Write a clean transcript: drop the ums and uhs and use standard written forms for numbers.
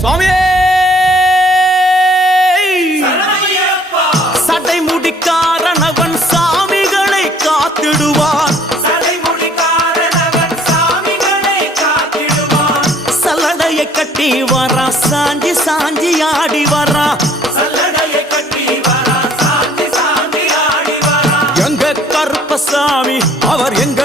சுவாமியே சடை முடிக்காரனவன் சாமிகளை காத்திடுவான். சல்லடையை கட்டி வரா சாஞ்சி சாஞ்சி ஆடி வரா. எங்க கருப்பசாமி அவர் எங்க